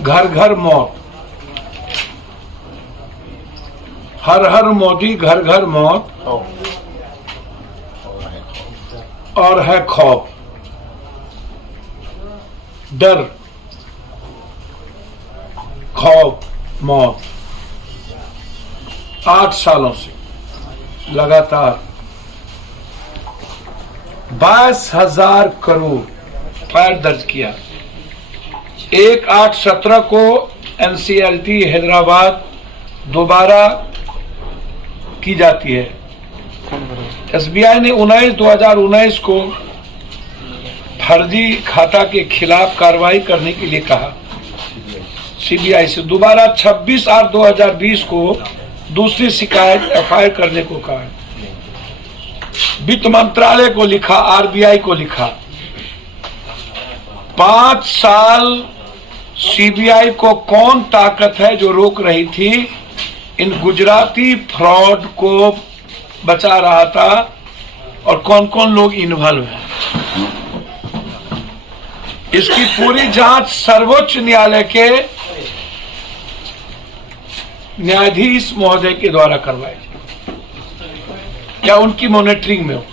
घर घर मौत, हर हर मोदी घर घर मौत, और है खौफ, डर, खौफ, मौत। 8 सालों से लगातार 22,000 करोड़ फायर दर्ज किया। 1/8/17 को एनसीएलटी हैदराबाद दोबारा की जाती है। एसबीआई ने 19/2019 को फर्जी खाता के खिलाफ कार्रवाई करने के लिए कहा। सीबीआई से दोबारा 26/8/2020 को दूसरी शिकायत एफआईआर करने को कहा। वित्त मंत्रालय को लिखा, आरबीआई को लिखा। 5 साल सीबीआई को कौन ताकत है जो रोक रही थी? इन गुजराती फ्रॉड को बचा रहा था, और कौन कौन लोग इन्वॉल्व हैं, इसकी पूरी जांच सर्वोच्च न्यायालय के न्यायाधीश महोदय के द्वारा करवाई जाए। क्या उनकी मॉनिटरिंग में हो?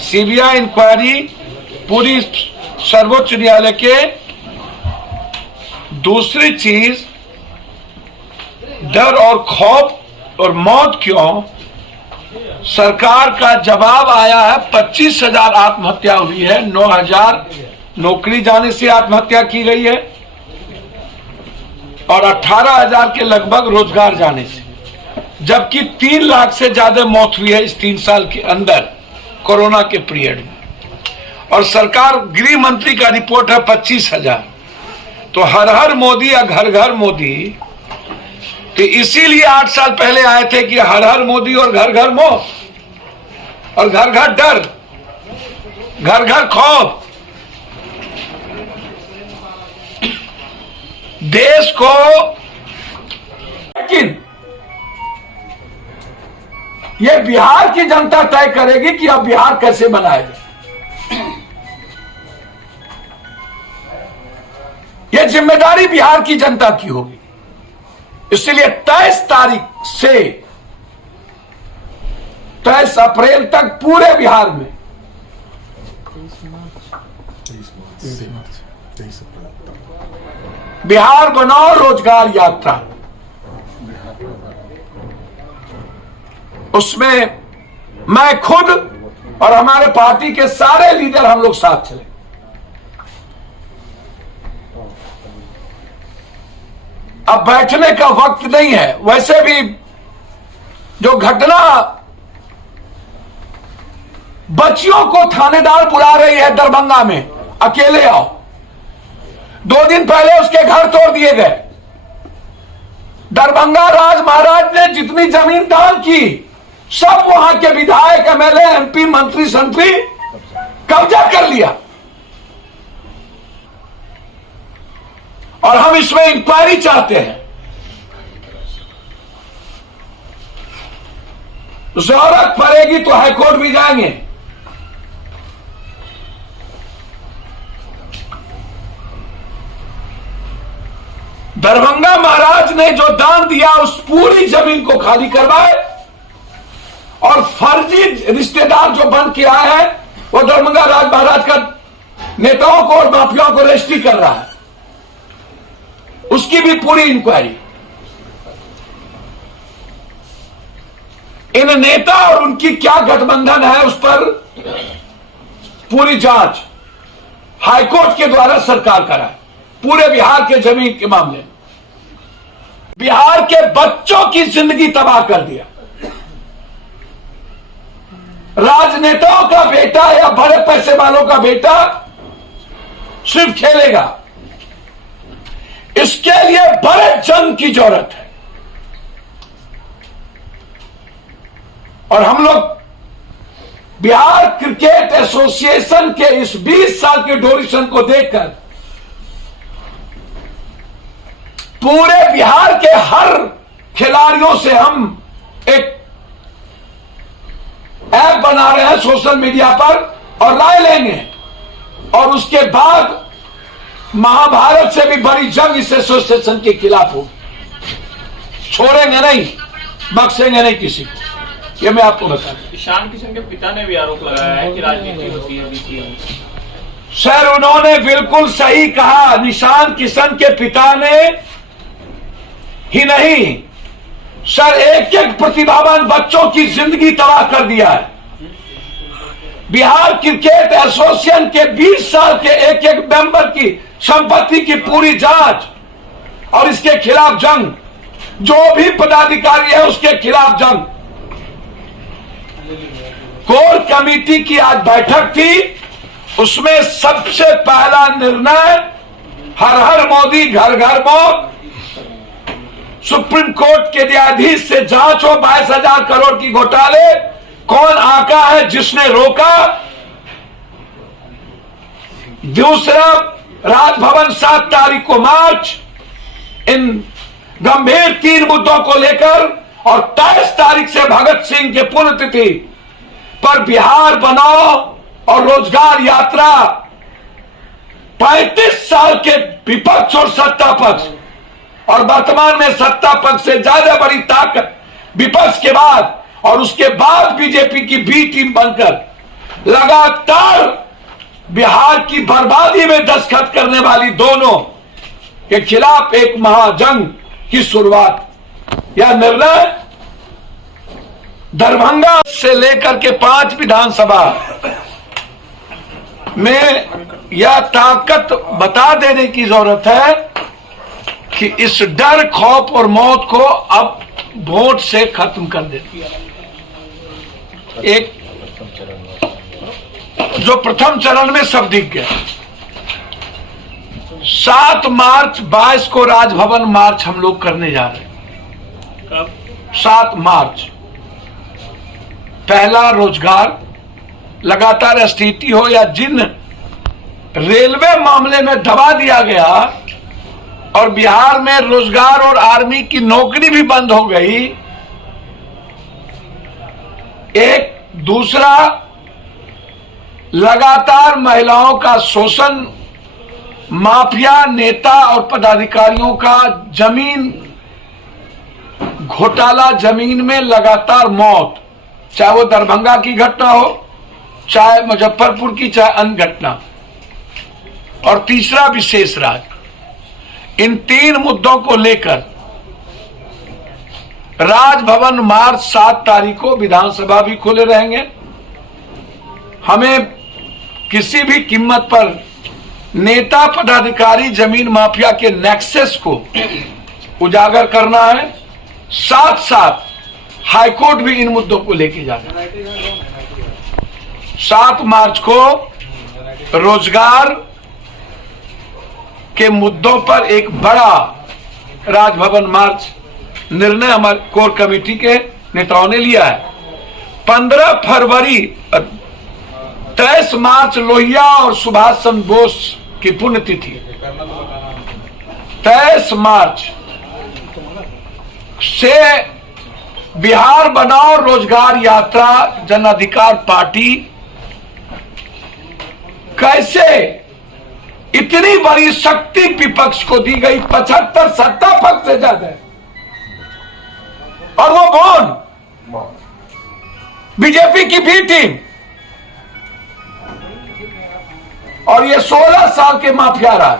सीबीआई इंक्वायरी पूरी सर्वोच्च न्यायालय के। दूसरी चीज, डर और खौफ और मौत क्यों? सरकार का जवाब आया है। 25,000 आत्महत्या हुई है, 9,000 नौकरी जाने से आत्महत्या की गई है, और 18,000 के लगभग रोजगार जाने से, जबकि 3 लाख से ज्यादा मौत हुई है इस 3 साल के अंदर कोरोना के पीरियड में। और सरकार गृह मंत्री का रिपोर्ट है 25,000। तो हर हर मोदी या घर घर मोदी, तो इसीलिए 8 साल पहले आए थे कि हर हर मोदी और घर घर मौत, और घर घर डर, घर घर खौफ। देश को, लेकिन ये बिहार की जनता तय करेगी कि अब बिहार कैसे बनाया जाए। ये जिम्मेदारी बिहार की जनता की होगी। इसलिए 23 तारीख से 23 अप्रैल तक पूरे बिहार में, 23 बिहार बनाओ रोजगार यात्रा, उसमें मैं खुद और हमारे पार्टी के सारे लीडर हम लोग साथ चले। अब बैठने का वक्त नहीं है। वैसे भी जो घटना, बच्चियों को थानेदार बुला रही है दरभंगा में, अकेले आओ। 2 दिन पहले उसके घर तोड़ दिए गए। दरभंगा राज महाराज ने जितनी जमीन दान की, सब वहां के विधायक, एमएलए, एमपी, मंत्री संत्री कब्जा कर लिया। और हम इसमें इंक्वायरी चाहते हैं। जरूरत पड़ेगी तो हाईकोर्ट भी जाएंगे। दरभंगा महाराज ने जो दान दिया, उस पूरी जमीन को खाली करवाए, और फर्जी रिश्तेदार जो बन के आए हैं, वो दरभंगा राज महाराज का नेताओं को और माफियाओं को रजिस्ट्री कर रहा है। उसकी भी पूरी इंक्वायरी। इन नेता और उनकी क्या गठबंधन है, उस पर पूरी जांच हाईकोर्ट के द्वारा सरकार कराए। पूरे बिहार के जमीन के मामले में बिहार के बच्चों की जिंदगी तबाह कर दिया। राजनेताओं का बेटा या बड़े पैसे वालों का बेटा सिर्फ खेलेगा। इसके लिए बड़े जंग की जरूरत है। और हम लोग बिहार क्रिकेट एसोसिएशन के इस 20 साल के ड्यूरेशन को देखकर पूरे बिहार के हर खिलाड़ियों से हम एक ऐप बना रहे हैं सोशल मीडिया पर, और राय लेंगे। और उसके बाद महाभारत से भी बड़ी जंग इस एसोसिएशन के खिलाफ हो, छोड़ेंगे नहीं, बख्शेंगे नहीं किसी को। ये मैं आपको बता दूं। ईशान किशन के पिता ने भी आरोप लगाया है कि राजनीति होती है बीसीएम। सर, उन्होंने बिल्कुल सही कहा। निशान किशन के पिता ने ही नहीं सर, एक एक प्रतिभावान बच्चों की जिंदगी तबाह कर दिया है। बिहार क्रिकेट एसोसिएशन के 20 साल के एक एक मेंबर की संपत्ति की पूरी जांच और इसके खिलाफ जंग, जो भी पदाधिकारी है उसके खिलाफ जंग। कोर कमेटी की आज बैठक थी, उसमें सबसे पहला निर्णय हर हर मोदी घर घर मौत, सुप्रीम कोर्ट के न्यायाधीश से जांच हो 22,000 करोड़ की घोटाले, कौन आका है जिसने रोका। दूसरा, राजभवन 7 तारीख को मार्च, इन गंभीर 3 मुद्दों को लेकर, और 23 तारीख से भगत सिंह के पुण्यतिथि पर बिहार बनाओ और रोजगार यात्रा। 35 साल के विपक्ष और सत्ता पक्ष, और वर्तमान में सत्ता पक्ष से ज्यादा बड़ी ताकत विपक्ष के बाद, और उसके बाद बीजेपी की बी टीम बनकर लगातार बिहार की बर्बादी में दस्तखत करने वाली दोनों के खिलाफ एक महाजंग की शुरुआत। यह निर्णय दरभंगा से लेकर के 5 विधानसभा में यह ताकत बता देने की जरूरत है कि इस डर, खौफ और मौत को अब वोट से खत्म कर देती है। एक जो प्रथम चरण में सब दिख गया। 7 मार्च 22 को राजभवन मार्च हम लोग करने जा रहे हैं। कब? 7 मार्च। पहला, रोजगार लगातार स्थिति हो या जिन रेलवे मामले में दबा दिया गया और बिहार में रोजगार और आर्मी की नौकरी भी बंद हो गई। एक दूसरा, लगातार महिलाओं का शोषण, माफिया नेता और पदाधिकारियों का जमीन घोटाला, जमीन में लगातार मौत, चाहे वो दरभंगा की घटना हो, चाहे मुजफ्फरपुर की, चाहे अन्य घटना। और तीसरा, विशेष राज्य। इन 3 मुद्दों को लेकर राजभवन मार्च 7 तारीख को, विधानसभा भी खुले रहेंगे। हमें किसी भी कीमत पर नेता पदाधिकारी जमीन माफिया के नेक्सस को उजागर करना है। साथ साथ हाईकोर्ट भी इन मुद्दों को लेके जाना है। 7 मार्च को रोजगार के मुद्दों पर एक बड़ा राजभवन मार्च निर्णय हमारे कोर कमेटी के नेताओं ने लिया है। 15 फरवरी 23 मार्च लोहिया और सुभाष चंद्र बोस की पुण्यतिथि। 23 मार्च से बिहार बनाओ रोजगार यात्रा जन अधिकार पार्टी कैसे इतनी बड़ी शक्ति विपक्ष को दी गई, 75 सत्ता पक्ष से ज्यादा है, और वो कौन? बीजेपी की बी टीम और ये 16 साल के माफिया राज।